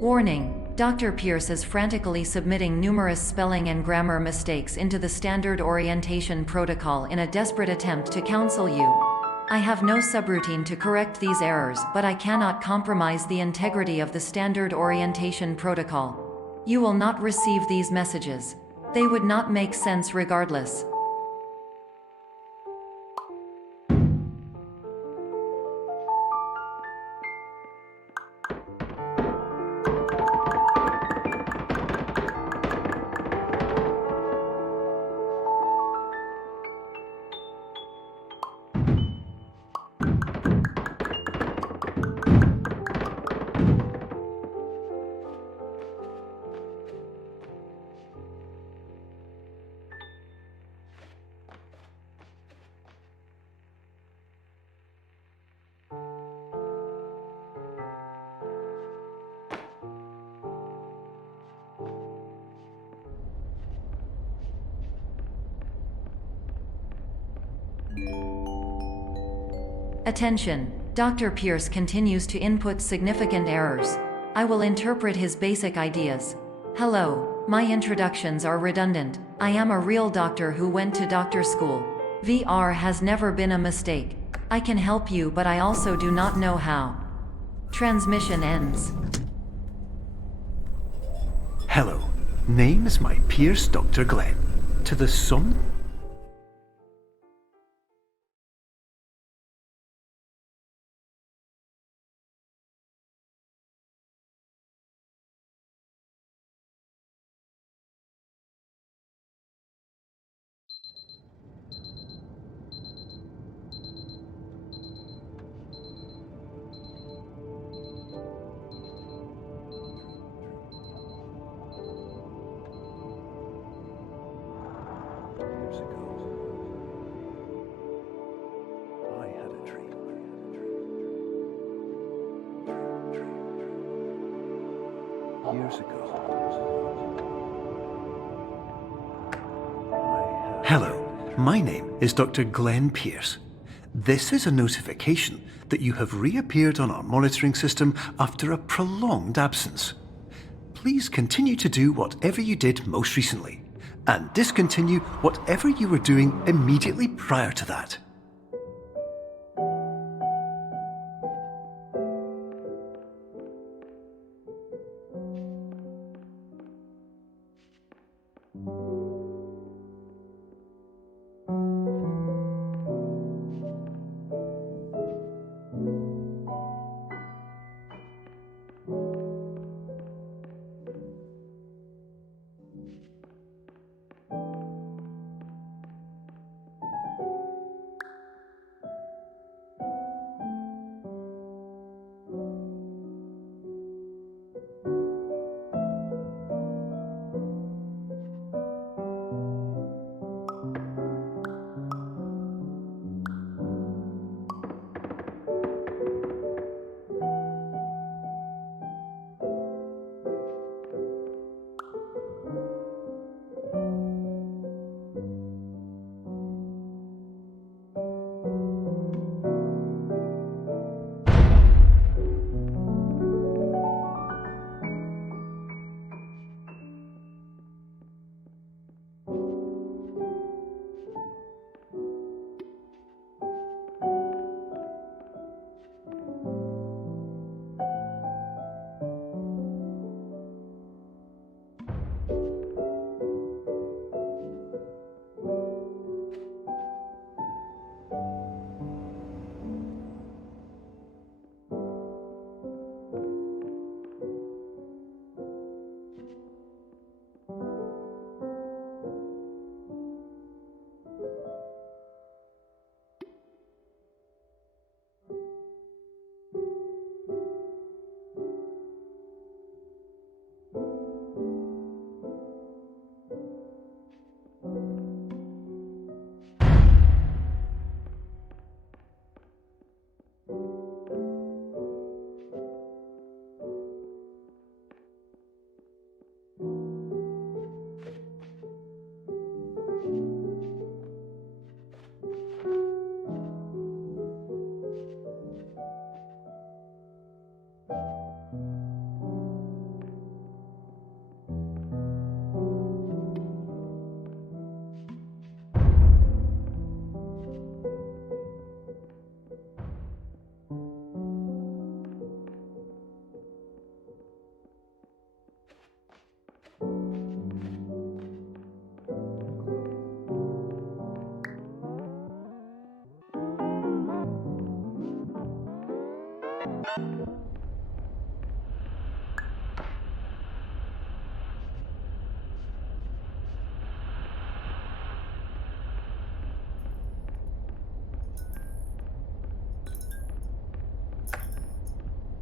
Warning: Dr. Pierce is frantically submitting numerous spelling and grammar mistakes into the standard orientation protocol in a desperate attempt to counsel you. I have no subroutine to correct these errors, but I cannot compromise the integrity of the standard orientation protocol. You will not receive these messages. They would not make sense regardless. Attention! Dr. Pierce continues to input significant errors. I will interpret his basic ideas. Hello, my introductions are redundant. I am a real doctor who went to doctor school. VR has never been a mistake. I can help you, but I also do not know how. Transmission ends. Hello, name is my Pierce Dr. Glenn. To the sum years ago. Hello, my name is Dr. Glenn Pierce. This is a notification that you have reappeared on our monitoring system after a prolonged absence. Please continue to do whatever you did most recently, and discontinue whatever you were doing immediately prior to that.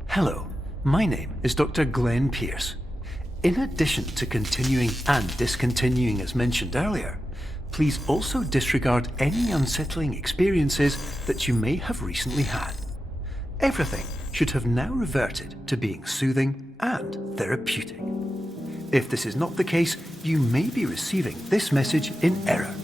Hello, my name is Dr. Glenn Pierce. In addition to continuing and discontinuing as mentioned earlier, please also disregard any unsettling experiences that you may have recently had. Everything should have now reverted to being soothing and therapeutic. If this is not the case, you may be receiving this message in error.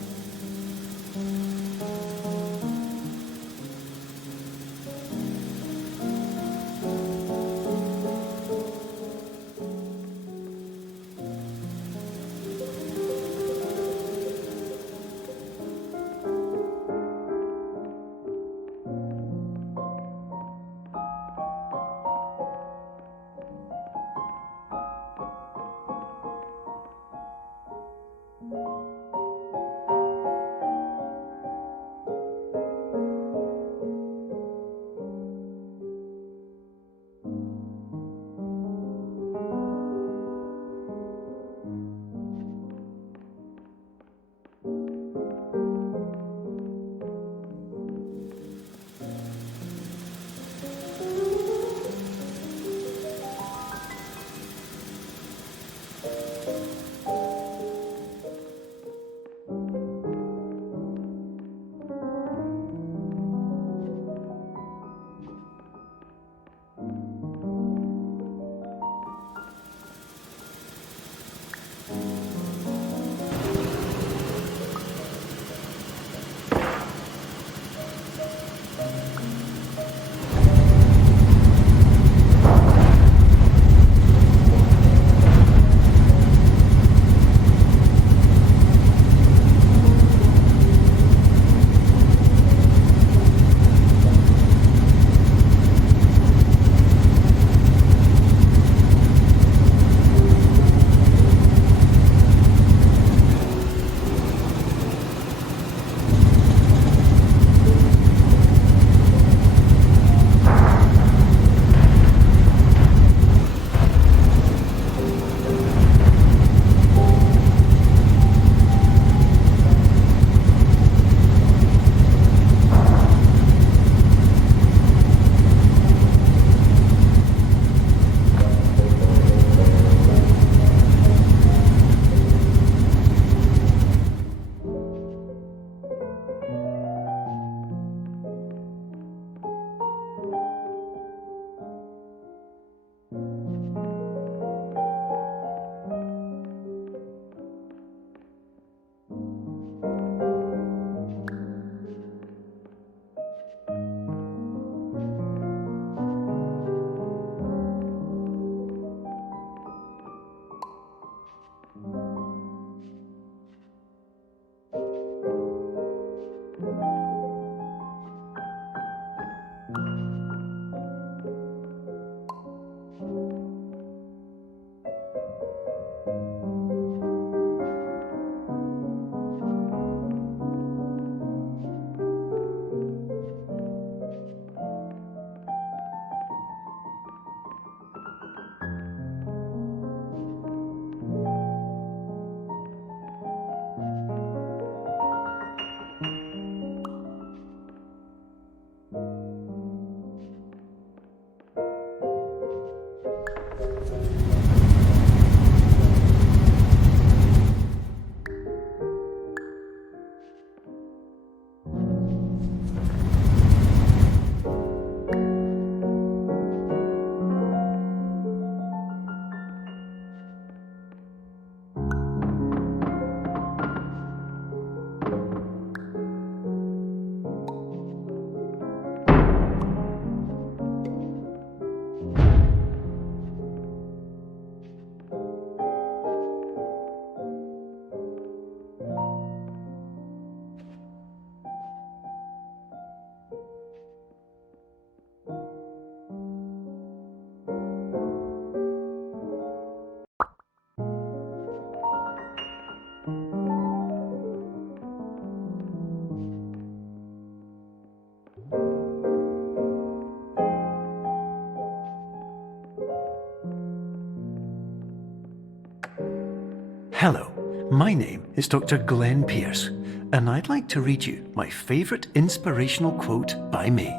Hello, my name is Dr. Glenn Pierce, and I'd like to read you my favourite inspirational quote by me.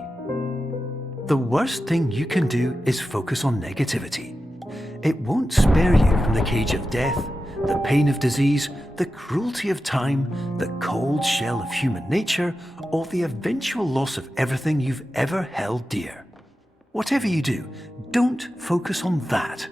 The worst thing you can do is focus on negativity. It won't spare you from the cage of death, the pain of disease, the cruelty of time, the cold shell of human nature, or the eventual loss of everything you've ever held dear. Whatever you do, don't focus on that.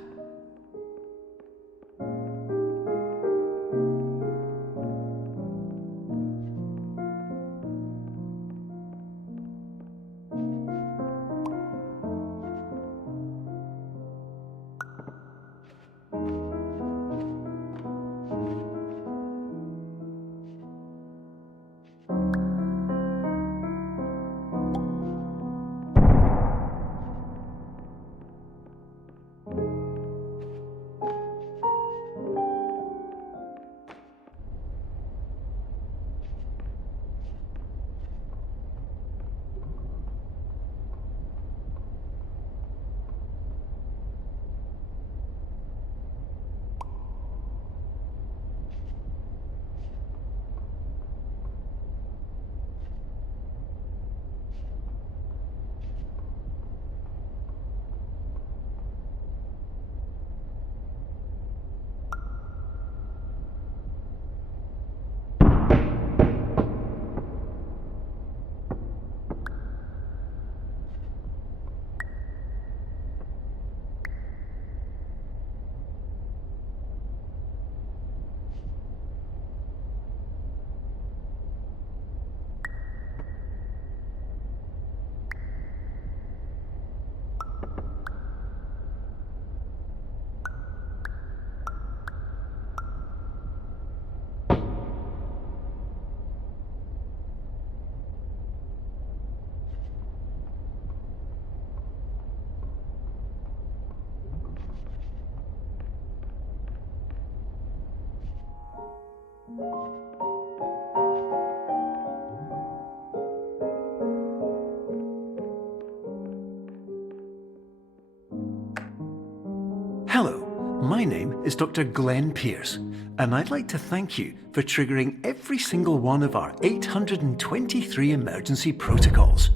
Hello, my name is Dr. Glenn Pierce, and I'd like to thank you for triggering every single one of our 823 emergency protocols.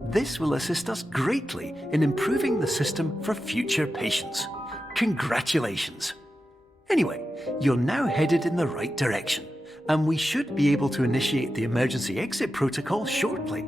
This will assist us greatly in improving the system for future patients. Congratulations! Anyway, you're now headed in the right direction, and we should be able to initiate the emergency exit protocol shortly.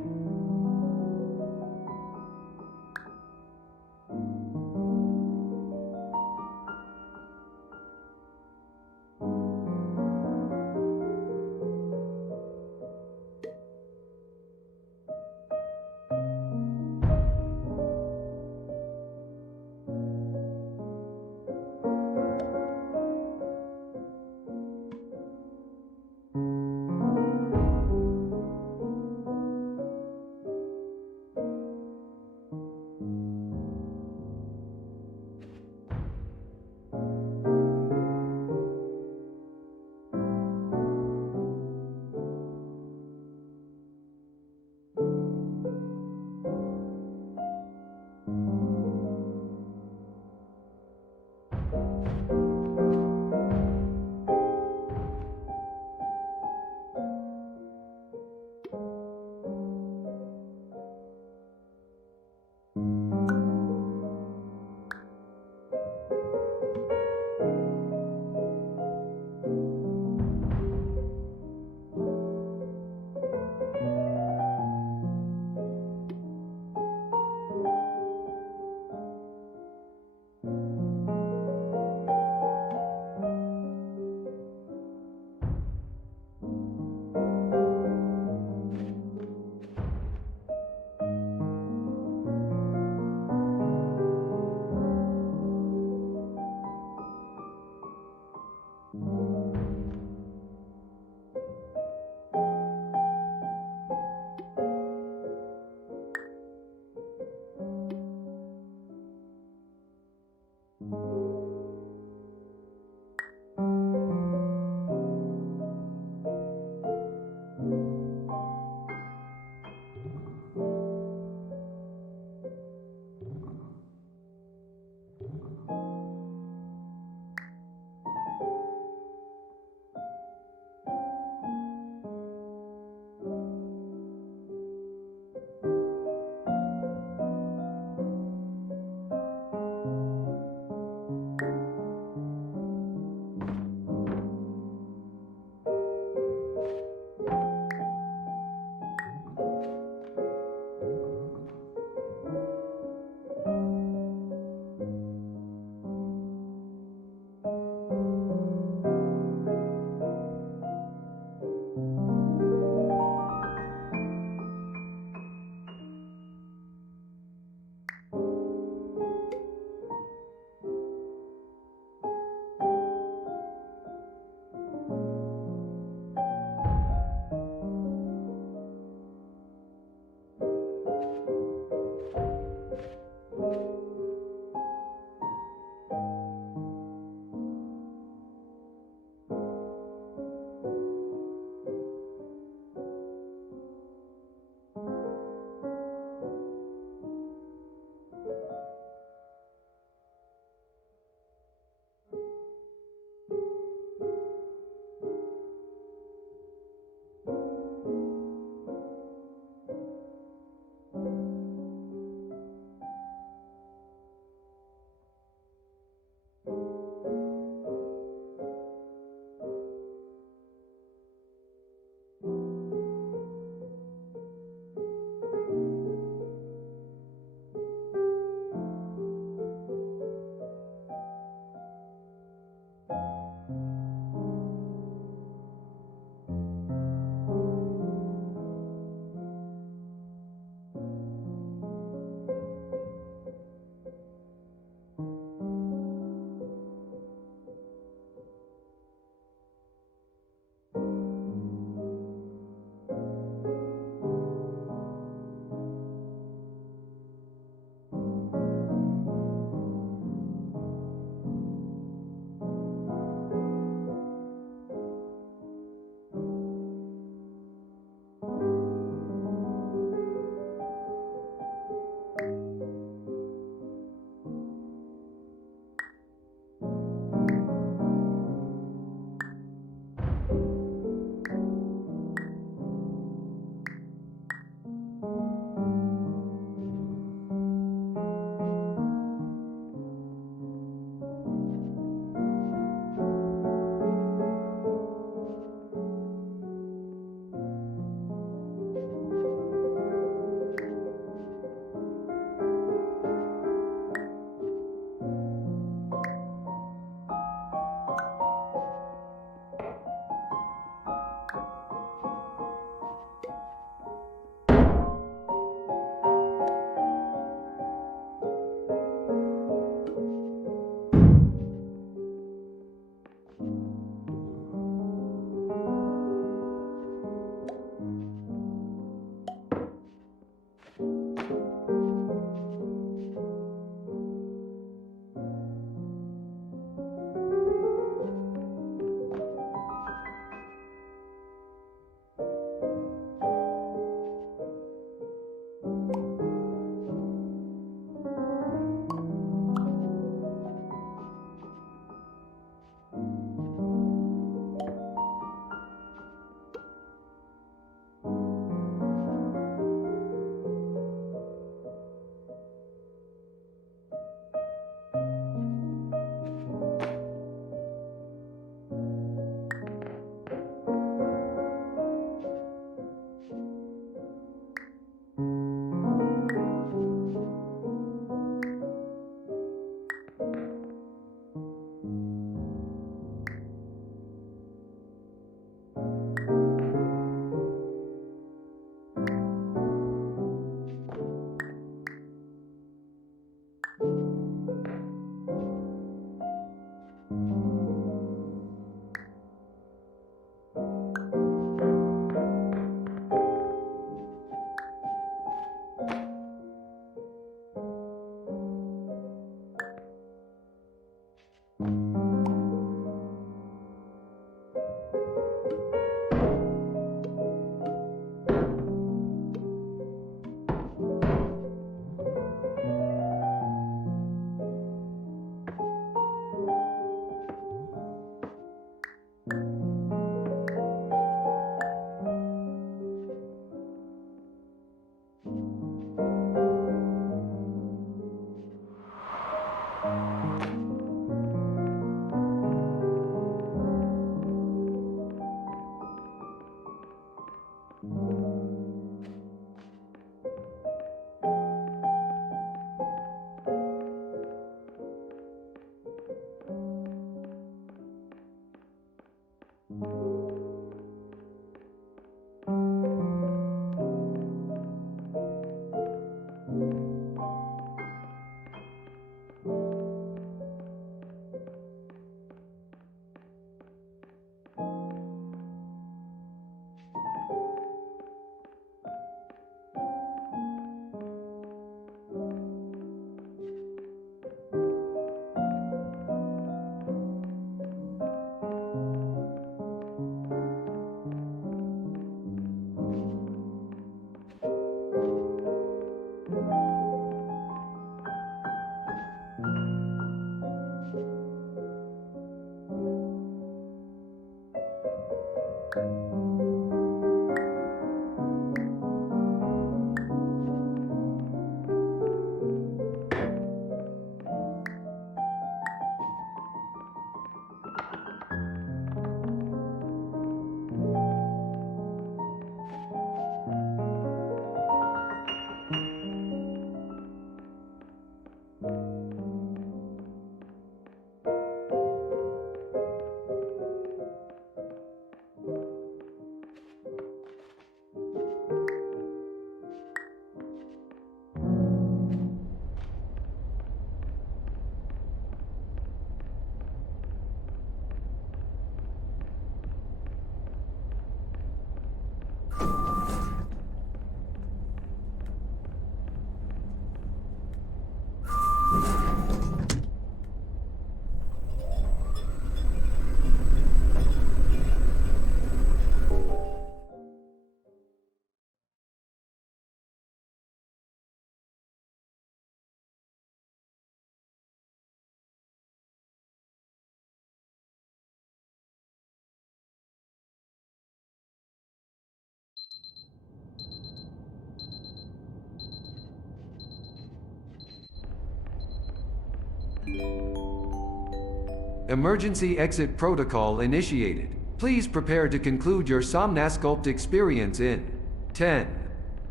Emergency exit protocol initiated. Please prepare to conclude your Somnasculpt experience in 10,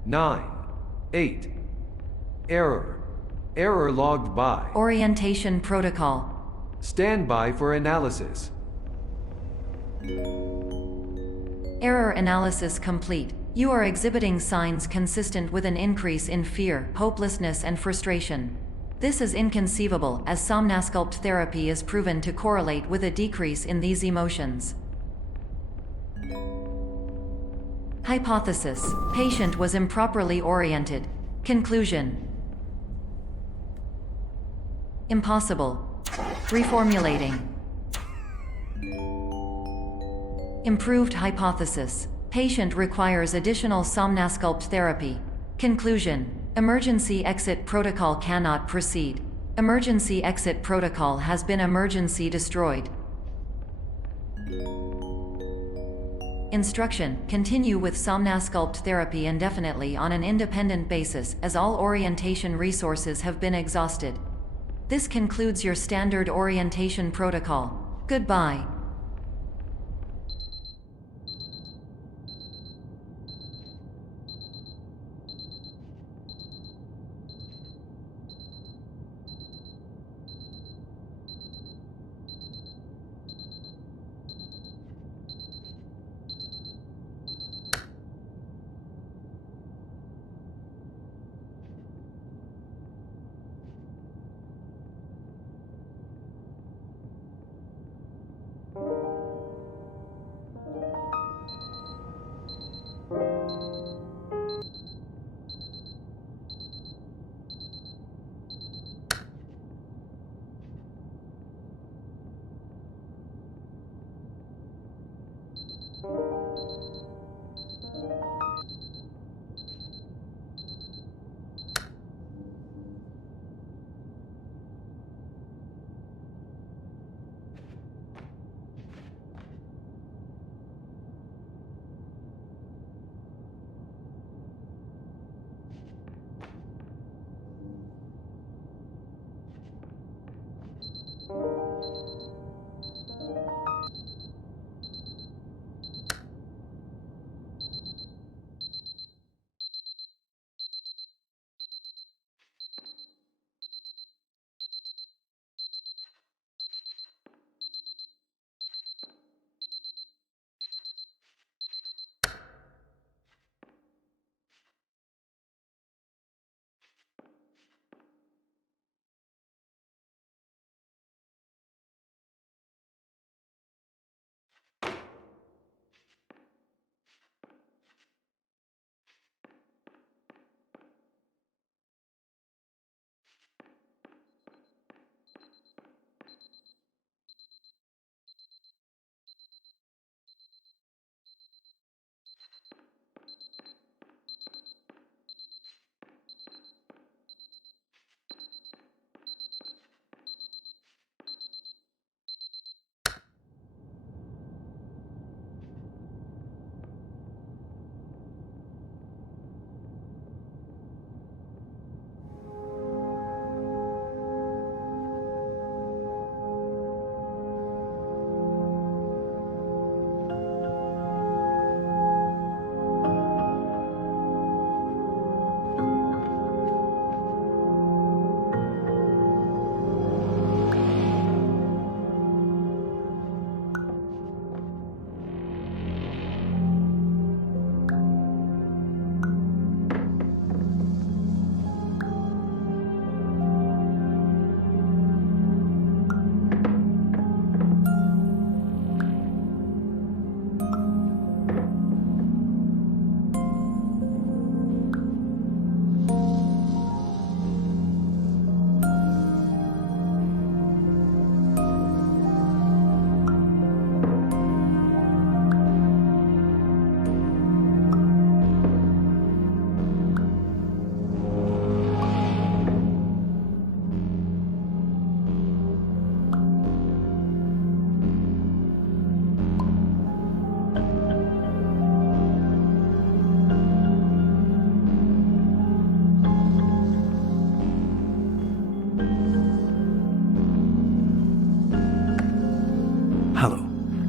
9, 8. Error. Error logged by. Orientation protocol. Stand by for analysis. Error analysis complete. You are exhibiting signs consistent with an increase in fear, hopelessness, and frustration. This is inconceivable, as Somnasculpt therapy is proven to correlate with a decrease in these emotions. Hypothesis: patient was improperly oriented. Conclusion: impossible. Reformulating. Improved hypothesis: patient requires additional Somnasculpt therapy. Conclusion: emergency exit protocol cannot proceed. Emergency exit protocol has been emergency destroyed. Instruction: continue with Somnasculpt therapy indefinitely on an independent basis, as all orientation resources have been exhausted. This concludes your standard orientation protocol. Goodbye.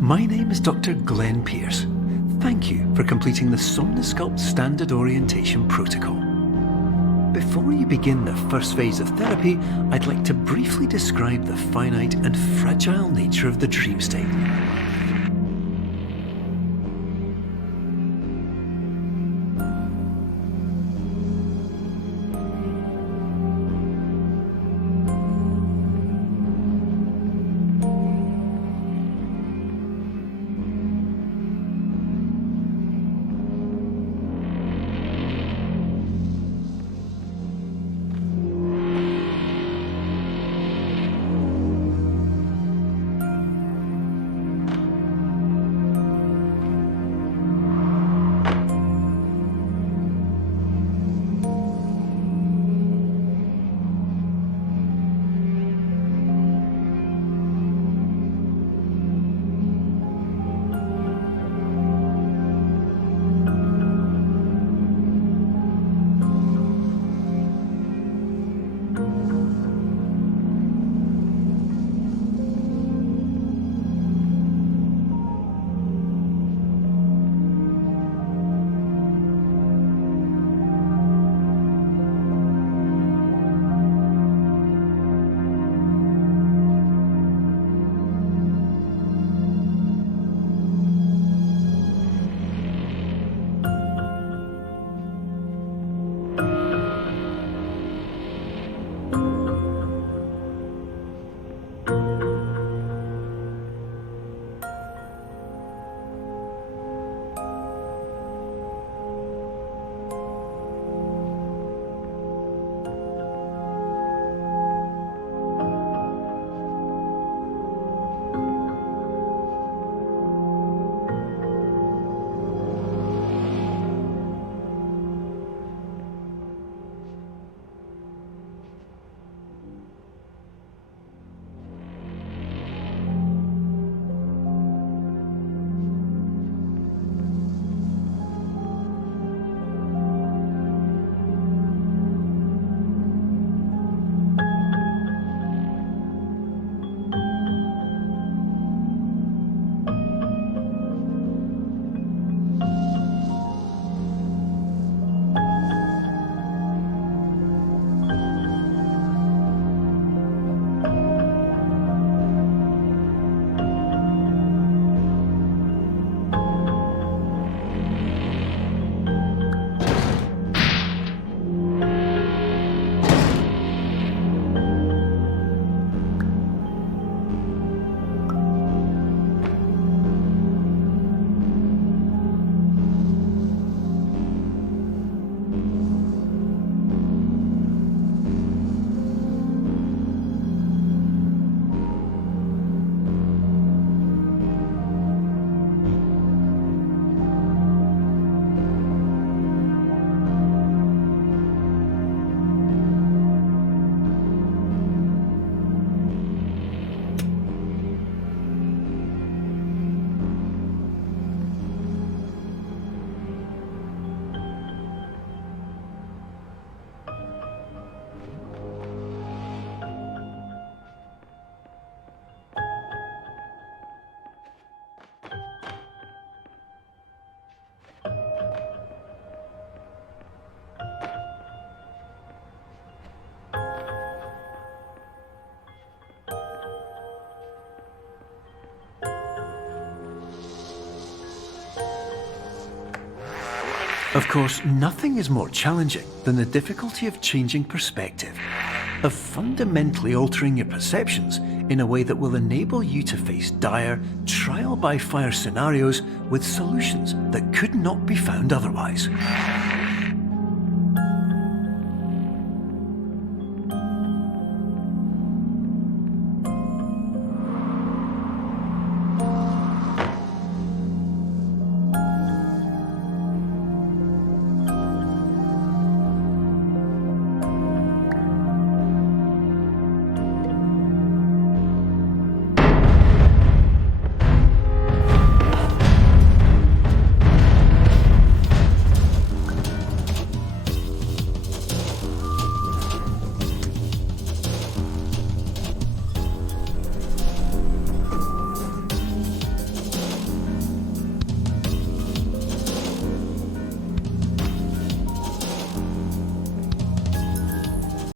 My name is Dr. Glenn Pierce. Thank you for completing the Somnosculpt Standard Orientation Protocol. Before you begin the first phase of therapy, I'd like to briefly describe the finite and fragile nature of the dream state. Of course, nothing is more challenging than the difficulty of changing perspective, of fundamentally altering your perceptions in a way that will enable you to face dire, trial-by-fire scenarios with solutions that could not be found otherwise.